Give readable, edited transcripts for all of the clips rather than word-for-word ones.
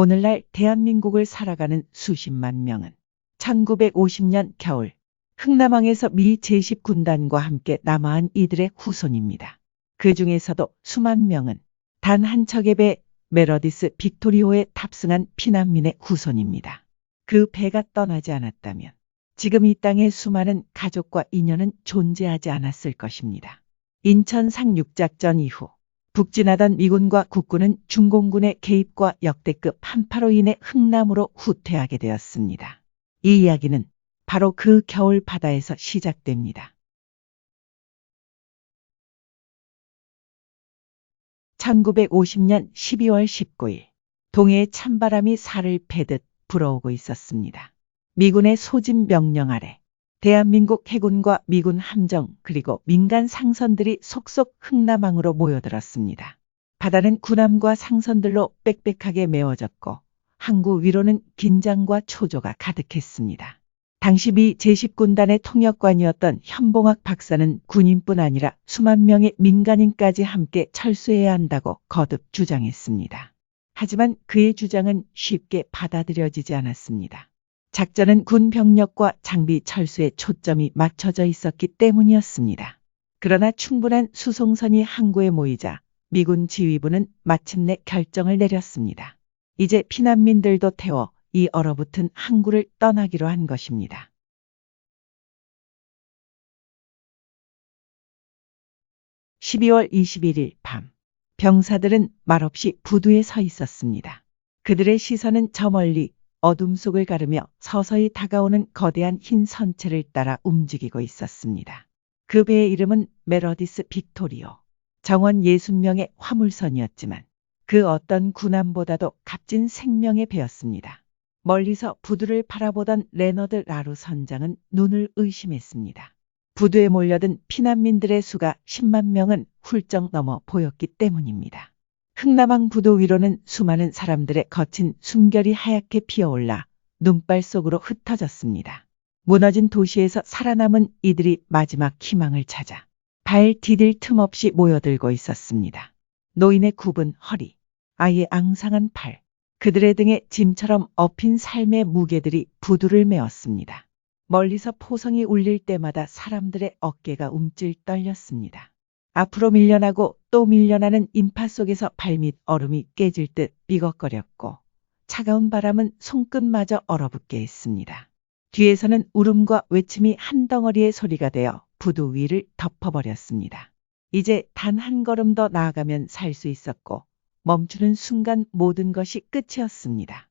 오늘날 대한민국을 살아가는 수십만 명은 1950년 겨울 흥남항에서 미 제10군단과 함께 남하한 이들의 후손입니다. 그 중에서도 수만 명은 단 한 척의 배 메러디스 빅토리호에 탑승한 피난민의 후손입니다. 그 배가 떠나지 않았다면 지금 이 땅에 수많은 가족과 인연은 존재하지 않았을 것입니다. 인천 상륙작전 이후 북진하던 미군과 국군은 중공군의 개입과 역대급 한파로 인해 흥남으로 후퇴하게 되었습니다. 이 이야기는 바로 그 겨울 바다에서 시작됩니다. 1950년 12월 19일 동해에 찬바람이 살을 패듯 불어오고 있었습니다. 미군의 소집 명령 아래 대한민국 해군과 미군 함정 그리고 민간 상선들이 속속 흥남항으로 모여들었습니다. 바다는 군함과 상선들로 빽빽하게 메워졌고 항구 위로는 긴장과 초조가 가득했습니다. 당시 미 제10군단의 통역관이었던 현봉학 박사는 군인뿐 아니라 수만 명의 민간인까지 함께 철수해야 한다고 거듭 주장했습니다. 하지만 그의 주장은 쉽게 받아들여지지 않았습니다. 작전은 군 병력과 장비 철수에 초점이 맞춰져 있었기 때문이었습니다. 그러나 충분한 수송선이 항구에 모이자 미군 지휘부는 마침내 결정을 내렸습니다. 이제 피난민들도 태워 이 얼어붙은 항구를 떠나기로 한 것입니다. 12월 21일 밤 병사들은 말없이 부두에 서 있었습니다. 그들의 시선은 저 멀리 어둠 속을 가르며 서서히 다가오는 거대한 흰 선체를 따라 움직이고 있었습니다. 그 배의 이름은 메러디스 빅토리오. 정원 60명의 화물선이었지만 그 어떤 군함보다도 값진 생명의 배였습니다. 멀리서 부두를 바라보던 레너드 라루 선장은 눈을 의심했습니다. 부두에 몰려든 피난민들의 수가 10만 명은 훌쩍 넘어 보였기 때문입니다. 흥남항 부두 위로는 수많은 사람들의 거친 숨결이 하얗게 피어올라 눈발 속으로 흩어졌습니다. 무너진 도시에서 살아남은 이들이 마지막 희망을 찾아 발 디딜 틈 없이 모여들고 있었습니다. 노인의 굽은 허리, 아이의 앙상한 팔, 그들의 등에 짐처럼 엎인 삶의 무게들이 부두를 메웠습니다. 멀리서 포성이 울릴 때마다 사람들의 어깨가 움찔 떨렸습니다. 앞으로 밀려나고 또 밀려나는 인파 속에서 발밑 얼음이 깨질 듯 삐걱거렸고 차가운 바람은 손끝마저 얼어붙게 했습니다. 뒤에서는 울음과 외침이 한 덩어리의 소리가 되어 부두 위를 덮어버렸습니다. 이제 단 한 걸음 더 나아가면 살 수 있었고 멈추는 순간 모든 것이 끝이었습니다.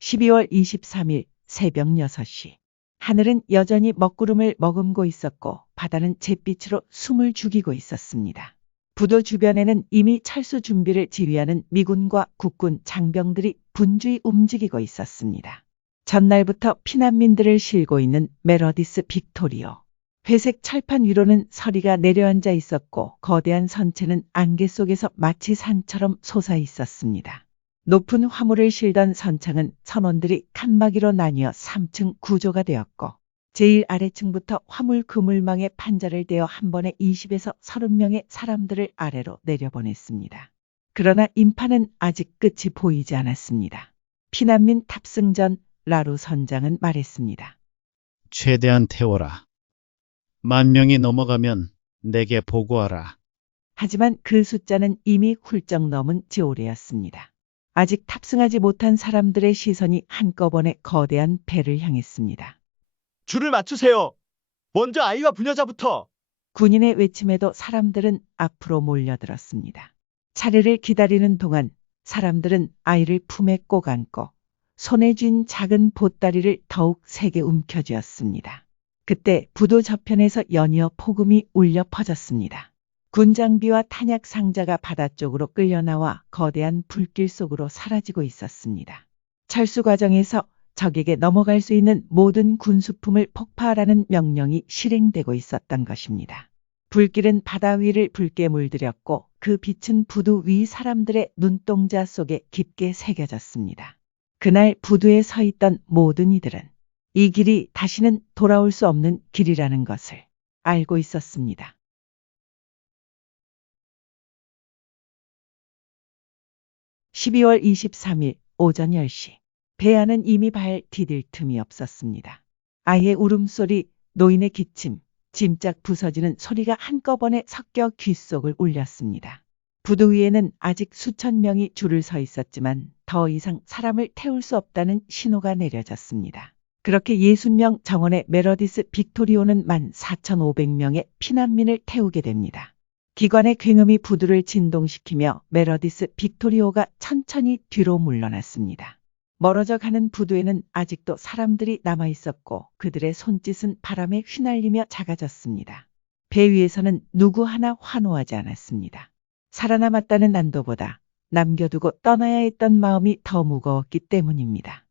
12월 23일 새벽 6시. 하늘은 여전히 먹구름을 머금고 있었고 바다는 잿빛으로 숨을 죽이고 있었습니다. 부도 주변에는 이미 철수 준비를 지휘하는 미군과 국군 장병들이 분주히 움직이고 있었습니다. 전날부터 피난민들을 싣고 있는 메러디스 빅토리오. 회색 철판 위로는 서리가 내려앉아 있었고 거대한 선체는 안개 속에서 마치 산처럼 솟아 있었습니다. 높은 화물을 실던 선창은 선원들이 칸막이로 나뉘어 3층 구조가 되었고 제일 아래층부터 화물 그물망에 판자를 대어 한 번에 20에서 30명의 사람들을 아래로 내려보냈습니다. 그러나 인파는 아직 끝이 보이지 않았습니다. 피난민 탑승 전 라루 선장은 말했습니다. 최대한 태워라. 10,000명이 넘어가면 내게 보고하라. 하지만 그 숫자는 이미 훌쩍 넘은 지오레였습니다. 아직 탑승하지 못한 사람들의 시선이 한꺼번에 거대한 배를 향했습니다. 줄을 맞추세요. 먼저 아이와 부녀자부터. 군인의 외침에도 사람들은 앞으로 몰려들었습니다. 차례를 기다리는 동안 사람들은 아이를 품에 꼭 안고 손에 쥔 작은 보따리를 더욱 세게 움켜쥐었습니다. 그때 부도 저편에서 연이어 폭음이 울려 퍼졌습니다. 군장비와 탄약 상자가 바다 쪽으로 끌려나와 거대한 불길 속으로 사라지고 있었습니다. 철수 과정에서 적에게 넘어갈 수 있는 모든 군수품을 폭파하라는 명령이 실행되고 있었던 것입니다. 불길은 바다 위를 붉게 물들였고 그 빛은 부두 위 사람들의 눈동자 속에 깊게 새겨졌습니다. 그날 부두에 서 있던 모든 이들은 이 길이 다시는 돌아올 수 없는 길이라는 것을 알고 있었습니다. 12월 23일 오전 10시. 배 안은 이미 발 디딜 틈이 없었습니다. 아이의 울음소리, 노인의 기침, 짐짝 부서지는 소리가 한꺼번에 섞여 귓속을 울렸습니다. 부두 위에는 아직 수천 명이 줄을 서 있었지만 더 이상 사람을 태울 수 없다는 신호가 내려졌습니다. 그렇게 60명 정원의 메러디스 빅토리오는 14,500명의 피난민을 태우게 됩니다. 기관의 굉음이 부두를 진동시키며 메러디스 빅토리오가 천천히 뒤로 물러났습니다. 멀어져 가는 부두에는 아직도 사람들이 남아 있었고 그들의 손짓은 바람에 휘날리며 작아졌습니다. 배 위에서는 누구 하나 환호하지 않았습니다. 살아남았다는 안도보다 남겨두고 떠나야 했던 마음이 더 무거웠기 때문입니다.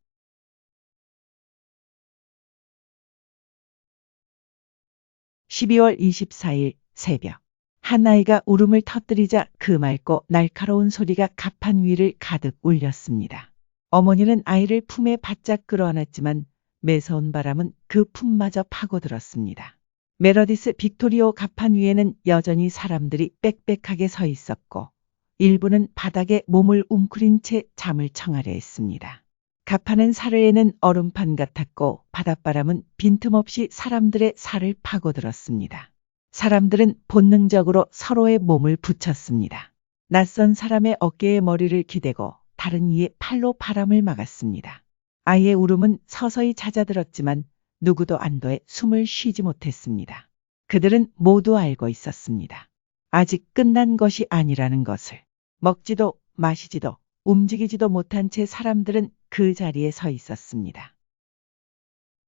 12월 24일 새벽. 한 아이가 울음을 터뜨리자 그 맑고 날카로운 소리가 갑판 위를 가득 울렸습니다. 어머니는 아이를 품에 바짝 끌어안았지만 매서운 바람은 그 품마저 파고들었습니다. 메러디스 빅토리오 갑판 위에는 여전히 사람들이 빽빽하게 서 있었고 일부는 바닥에 몸을 웅크린 채 잠을 청하려 했습니다. 갑판은 사르에는 얼음판 같았고 바닷바람은 빈틈없이 사람들의 살을 파고들었습니다. 사람들은 본능적으로 서로의 몸을 붙였습니다. 낯선 사람의 어깨에 머리를 기대고 다른 이의 팔로 바람을 막았습니다. 아이의 울음은 서서히 잦아들었지만 누구도 안도에 숨을 쉬지 못했습니다. 그들은 모두 알고 있었습니다. 아직 끝난 것이 아니라는 것을. 먹지도 마시지도 움직이지도 못한 채 사람들은 그 자리에 서 있었습니다.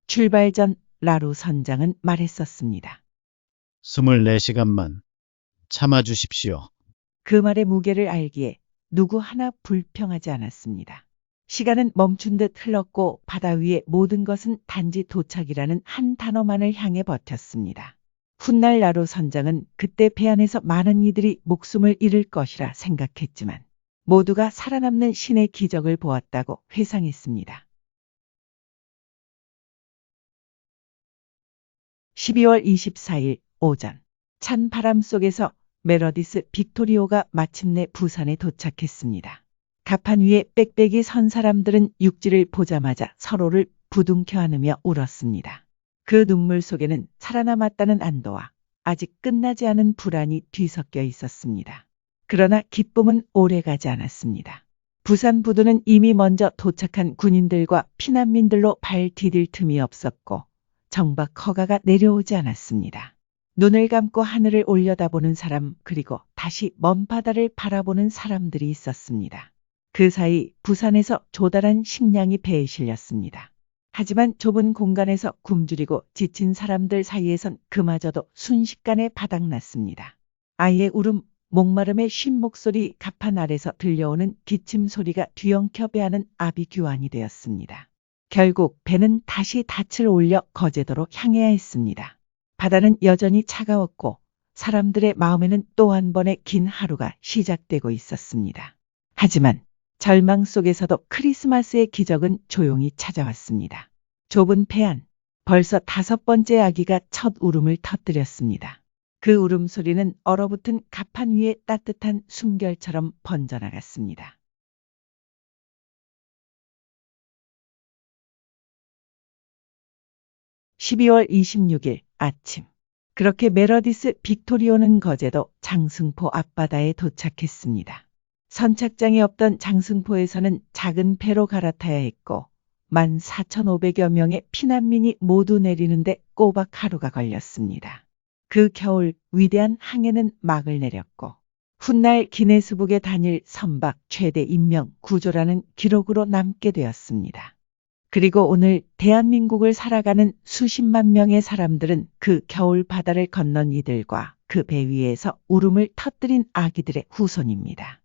출발 전 라루 선장은 말했었습니다. 24시간만 참아주십시오. 그 말의 무게를 알기에 누구 하나 불평하지 않았습니다. 시간은 멈춘 듯 흘렀고 바다 위의 모든 것은 단지 도착이라는 한 단어만을 향해 버텼습니다. 훗날 라루 선장은 그때 배 안에서 많은 이들이 목숨을 잃을 것이라 생각했지만 모두가 살아남는 신의 기적을 보았다고 회상했습니다. 12월 24일 오전. 찬 바람 속에서 메러디스 빅토리오가 마침내 부산에 도착했습니다. 갑판 위에 빽빽이 선 사람들은 육지를 보자마자 서로를 부둥켜 안으며 울었습니다. 그 눈물 속에는 살아남았다는 안도와 아직 끝나지 않은 불안이 뒤섞여 있었습니다. 그러나 기쁨은 오래가지 않았습니다. 부산 부두는 이미 먼저 도착한 군인들과 피난민들로 발 디딜 틈이 없었고 정박 허가가 내려오지 않았습니다. 눈을 감고 하늘을 올려다보는 사람 그리고 다시 먼 바다를 바라보는 사람들이 있었습니다. 그 사이 부산에서 조달한 식량이 배에 실렸습니다. 하지만 좁은 공간에서 굶주리고 지친 사람들 사이에선 그마저도 순식간에 바닥났습니다. 아이의 울음, 목마름의 쉰 목소리, 갑판 아래서 들려오는 기침 소리가 뒤엉켜 배하는 아비규환이 되었습니다. 결국 배는 다시 닻을 올려 거제도로 향해야 했습니다. 바다는 여전히 차가웠고 사람들의 마음에는 또 한 번의 긴 하루가 시작되고 있었습니다. 하지만 절망 속에서도 크리스마스의 기적은 조용히 찾아왔습니다. 좁은 배 안, 벌써 5번째 아기가 첫 울음을 터뜨렸습니다. 그 울음소리는 얼어붙은 갑판 위에 따뜻한 숨결처럼 번져나갔습니다. (12월 26일) 아침. 그렇게 메러디스 빅토리오는 거제도 장승포 앞바다에 도착했습니다. 선착장이 없던 장승포에서는 작은 배로 갈아타야 했고 14,500여 명의 피난민이 모두 내리는데 꼬박 하루가 걸렸습니다. 그 겨울 위대한 항해는 막을 내렸고 훗날 기네스북에 단일 선박 최대 인명 구조라는 기록으로 남게 되었습니다. 그리고 오늘 대한민국을 살아가는 수십만 명의 사람들은 그 겨울 바다를 건넌 이들과 그 배 위에서 울음을 터뜨린 아기들의 후손입니다.